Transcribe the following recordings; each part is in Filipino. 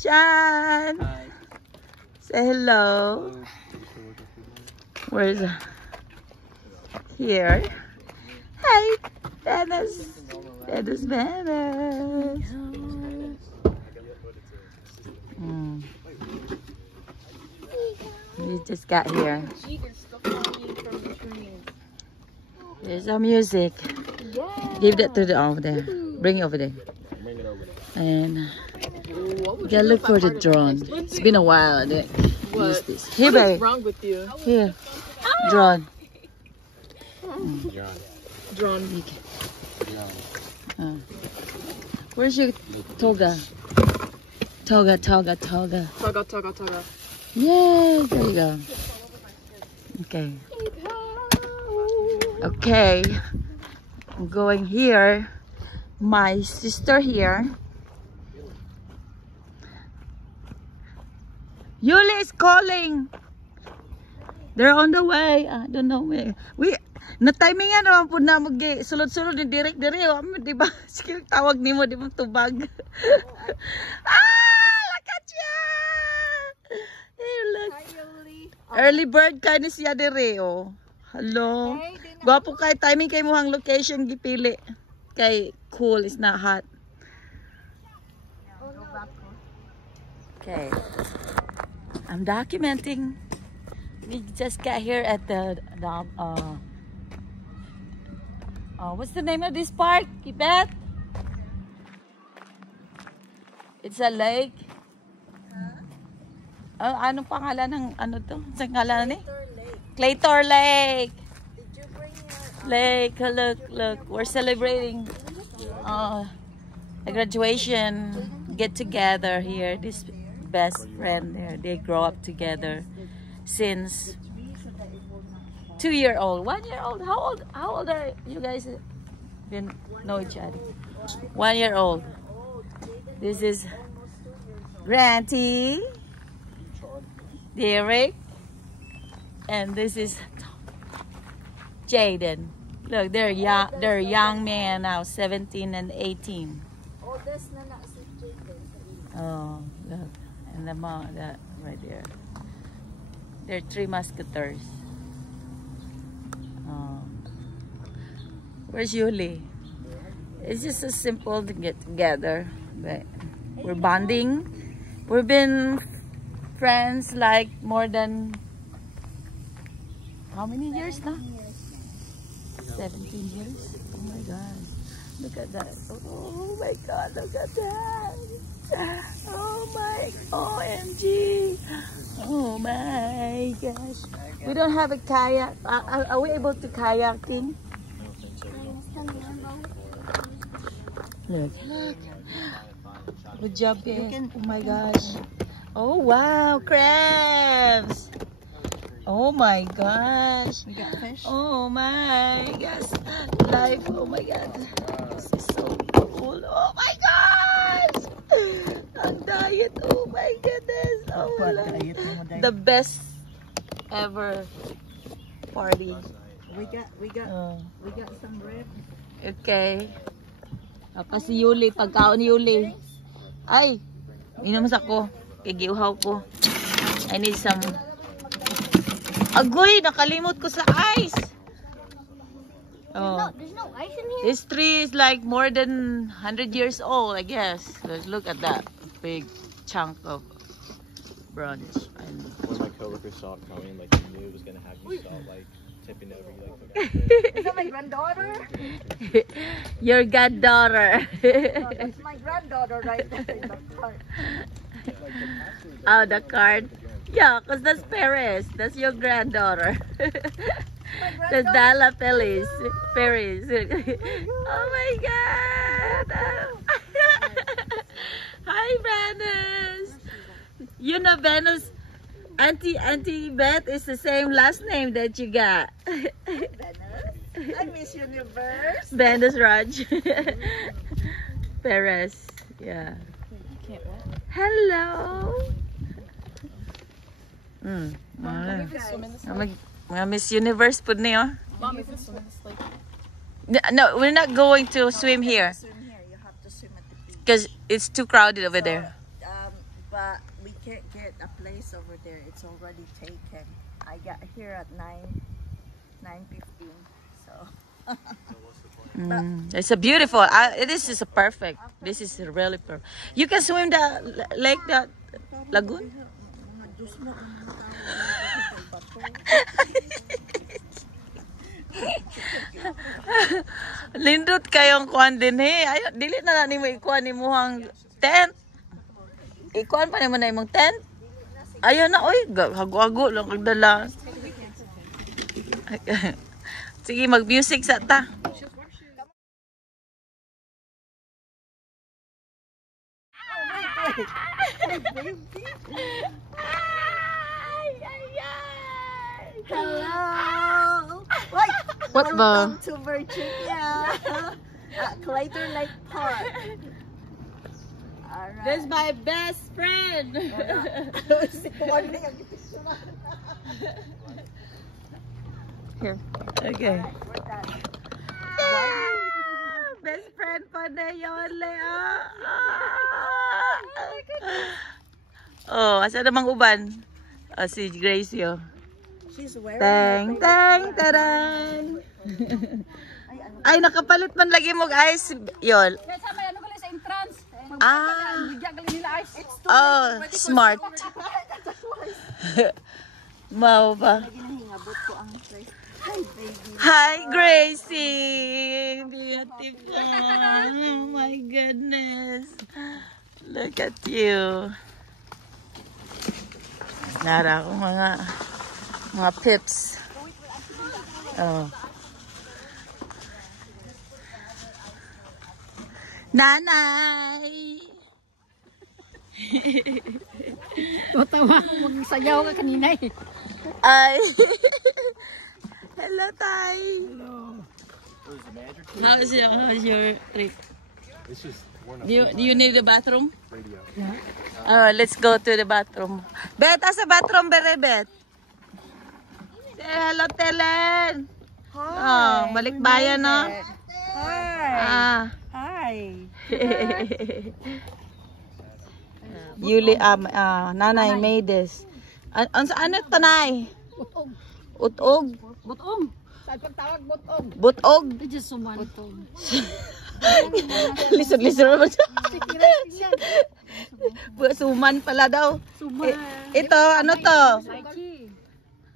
Chan! Hi. Say hello. Where's here? Hey, Venice. Venice. We just got here. There's our music. Give that to the over there. Bring it over there. And we gotta look for the drone. It's been a while. I didn't use this. Here, What is babe. wrong with you? Here. Drone. Drone. Where's your toga? Toga. Taga. Yay! There you go. Okay. Okay. I'm going here. My sister here. Yuli is calling. They're on the way. I don't know where. Na-timingan naman po na sulod-sulod ni direct dire. Di ba? Sige, tawag nimo di mo tubag. Look at you! Hey, look. Early bird ka ni siya dire, oh. Hello. Gwapo kay timing kay mo hang location gipili. Kay cool is not hot. Okay. I'm documenting. We just got here at the what's the name of this park, Kibet? It's a lake. Anong pangalan ng ano to? Sa ngalan ni? Claytor Lake. Did you bring your Lake, look. We're celebrating a graduation get together here. This best friend there. They grow up together since 2-year-old, 1-year-old. How old are you guys? Been know each other. 1-year-old. This is Granty, Derek, and this is Jaden. Look, they're young men now, 17 and 18. Oh, that's not si Jaden. Oh, look, and the mom that right there. They're 3 musketeers. Where's Yuli? It's just so simple to get together, but we're bonding. We've been friends like more than how many years now? 17 years. Oh my God! Look at that! Oh my God! Look at that! Oh my OMG! Oh my gosh! We don't have a kayak. Are we able to kayaking? Look. Good job, oh my gosh. Oh wow, crabs. Oh my gosh. We got fish. Oh my gosh. Life, oh my God. This is so cool. Oh my gosh. Ang diet, oh my goodness. Oh my God. The best ever party. We got some rib. Okay. Tapos si Yuli, pagkaon ni Yuli. Ay, minamos ako. Kigiuhaw ko. I need some. Agoy, nakalimot ko sa ice. Oh. There's no ice in here. This tree is like more than 100 years old, I guess. Look at that big chunk of brunch. And When my coworker saw it coming, like he knew it was gonna have you start like tipping over. You like Is that my granddaughter? your goddaughter. No, that's my granddaughter right there in the cart. Oh, the card. Yeah, because that's Paris. That's your granddaughter. That's Dala Paris. Oh my God. Hi, Venus. You know Venus. Auntie Beth is the same last name that you got. Venus. I Miss Universe. Venus Raj. Perez. Yeah. Hello. Mga Miss Universe po niyo. Mom, you can swim in this lake. No, we're not going to swim here Swim here. You have to swim at the beach. because it's too crowded over there. but we can't get a place over there. It's already taken. I got here at 9:15. So It's a beautiful. This is a perfect. This is really perfect. You can swim the lake, the lagoon. Lindot kayong kuan din he. Ayo, dili na nimo ikuan nimuhang tent. Ikuan pa naman na imong tent. Ayo na oy, hago-hago lang ang dala. Sige, mag-music sa ta. hello. What ba? Welcome to Virginia. At Clayton Lake Park. Alright. This is my best friend. Here. Okay. Best friend pa na yun, Lea. Oh, asa namang uban? Oh, si Gracie, oh. She's wearing Tang, tang, tarang. Ay, nakapalit man lagi mo, guys. Yun. Ah. Oh, smart. Mau ba? Hi, Gracie. Beautiful. Oh my goodness. Look at you. Nara akong mga pips. Oh. Nanay! Tawa ko, magsayaw ka kanina eh. Ay! Hello, Tay! Hello. Where's the manager? How's your trip? It's just we're not Do you need the bathroom? radio. Oh, let's go to the bathroom. Bet, asa bathroom, Bet? Say hello, Telen! Oh, balik bayan, no? Hi. Ah. Hi. Yuli, nanay made this. Ano ito, Nay? Butog. Utog? Butong. Saan pagtawag butong? Butog? Ito just suman. Butong. Lisod-lisod naman siya. Suman pala daw. Suman. Ito, ano to? Mikey.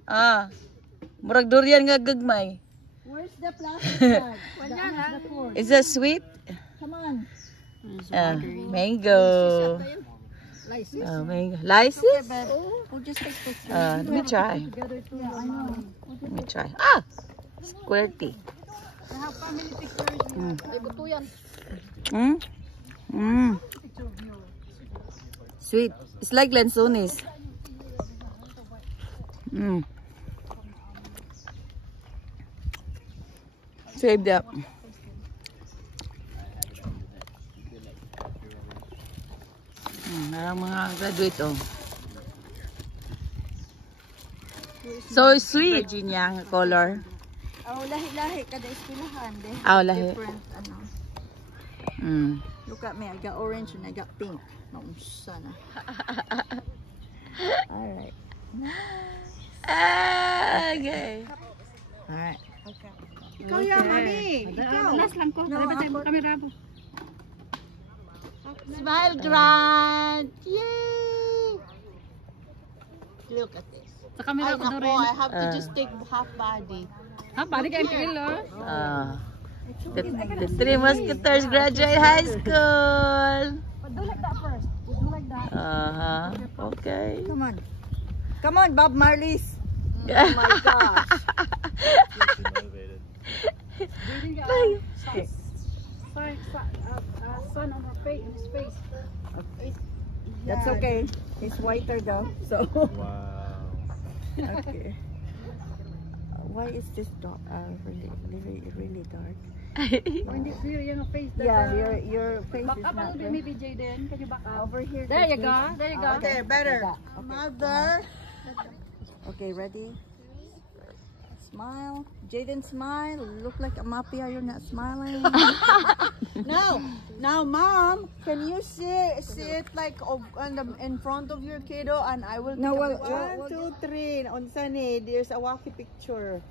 Ah, murag durian nga gagmay. Where's the plastic bag? Wala ha? Is that sweet? Come on. Mango. License. Mango. License? We'll just take pictures. Let me try. Together too. I know. Let me try. Ah! Squirty. I have family pictures. Ay, buto yan. Mm? Mm. Sweet. It's like lansones. Mm. Saved up. Narang mga graduate, oh. So sweet. Virginia ang color. Oh, lahi-lahi kada eskwelahan de. Oh, lahi. Different ano. Mm. Look at me, I got orange and I got pink. Maunsa na. Alright. Okay. Alright. Okay. Ikaw yan, mami. Ikaw. Last lang ko. No, Dapat ako- sa camera mo. Smile, Grant! Yay! Look at this. Sa camera ko rin. I have to just take half body. Ha, pari ka MPL, oh. The Three Musketeers graduate high school. But do like that first. Do like that. Okay. Come on. Come on, Bob Marley's. Oh my gosh. Keeps you motivated. Reading sun on her face, in his face. That's okay. He's whiter though. So Wow. okay. Why is this dark? Really dark. When this clear yung face. Yeah, your face Back is up a not little bit, there. maybe Jaden. Can you back up? Over here. There you this go. way. There you go. Okay, better. Okay. Mother. Okay, ready? Smile. Jaden, smile. Look like a mafia. You're not smiling. Now, Mom, can you sit like in front of your kiddo, and I will. No, 1, 2, 3. On Sunny, there's a wacky picture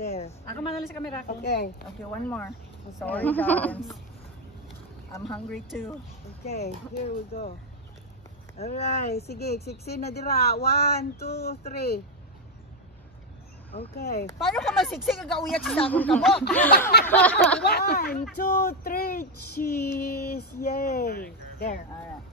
there. Ako manalis sa camera ko. Okay. Okay, one more. Sorry, darlings. I'm hungry too. Okay, here we go. Alright, sige, siksin na dira. 1, 2, 3. Okay. Paano ka masiksik? Nag-auyat sa akong kamok. 1, 2, 3, cheese! Yay! There. Alright.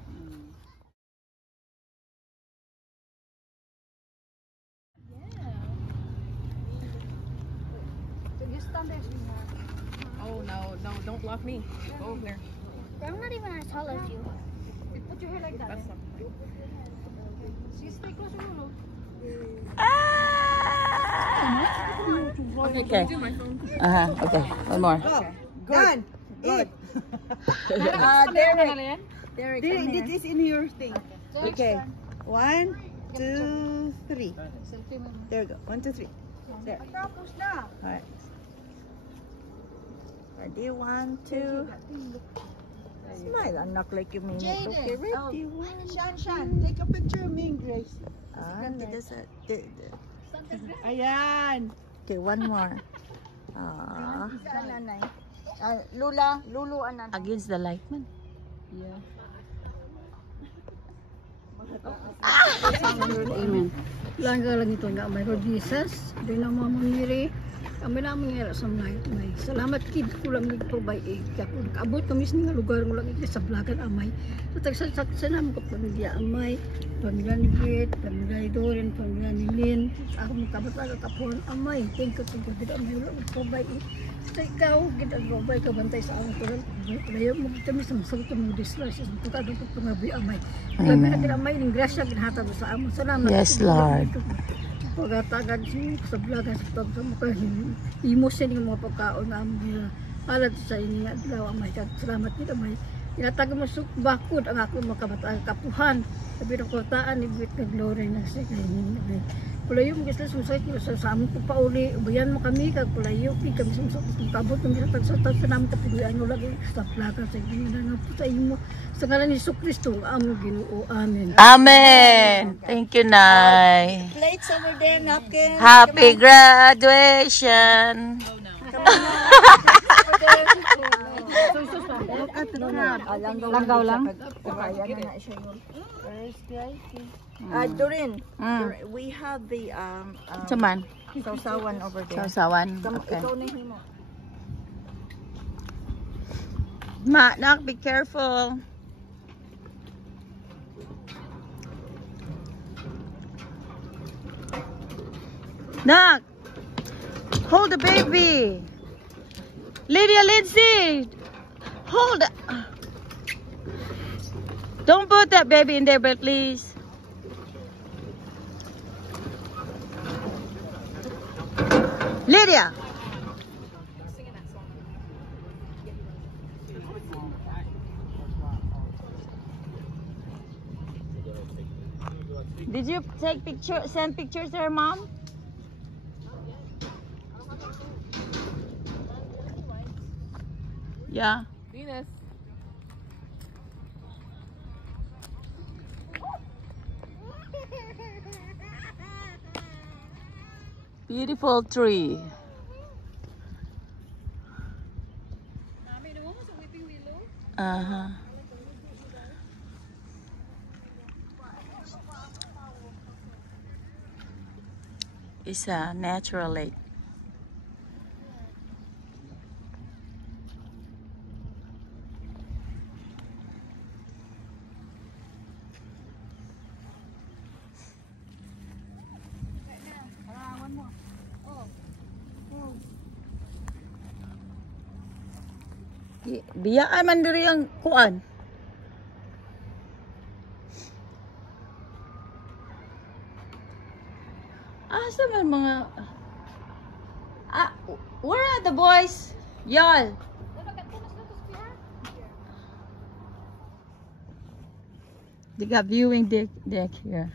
Oh no, don't block me. Go over there. I'm not even as tall as you. Put your hair like that. See, stay closer, Lulu. Okay. Do my phone. Okay. One more. Go. Good. Good. Derek. Derek, come This here. is in your thing. Okay. 1, 2, 3. There we go. 1, 2, 3. There. Alright. Ready? 1, 2. Smile, anak, like you mean it. Okay, ready? Shan, take a picture of me and Grace. Ayan. Okay, one more. Lulu, anan. Against the light, man. Amen. Langga lang ito nga may Lord Jesus. Doon na mamamiri. Kami namin nga sa may. Salamat kid ko lang nag-provide. Kaabot kami sa nga lugar mo lang ito sa Blagan Amay. So tagsasaksa namin ko pamilya Amay. Pamilya ni Brit, pamilya ni Dorin, pamilya ni Lynn. Ako magkabat-aga kapuan Amay. Thank you. Gid Amay wala mag-provide. Sa ikaw, gid ang provide ka bantay sa among tulad. Layo mo kami sa masagot mo disrush. Sa tukado ko pangabi Amay. Kami na gid Amay ning grasya ginhatag sa amon. Salamat. Yes, Lord. Pagatagan sa Blagan sa pag sa mga imo sa mga pagkaon na among alat sa inyo adlaw Amay. Salamat gid Amay. Inatag mo suk bakod ang ako makabata kapuhan. Sabi ng kotaan ni Brit kag glory na sa kay. Pulayo mo gusto susay ko sa among pauli. Ubayan mo kami kag pulayo kami sa kabot kami sa tagsa sa namong kapulian mo lagi sa Blagan sa inyo na po sa imo sa ngalan ni Kristo ang among Ginoo. Amen. Amen. Thank you, Nay. Plates over there, napkins. Happy graduation. Look at the crab. Langgaw lang. Kaya na siya yun. Dorin, we have the Saman. sausawan over there. Sausawan. Okay. Ikaw na himo. Ma, nak, be careful. Nak, hold the baby. Lydia, Lindsay, hold. Don't put that baby in there, but please. Lydia. Did you take send pictures to her mom? Yeah. Venus. Beautiful tree. Uh-huh. It's a natural lake. Biyaan man diri ang kuan. Asa man mga where are the boys? Y'all. They got viewing deck here.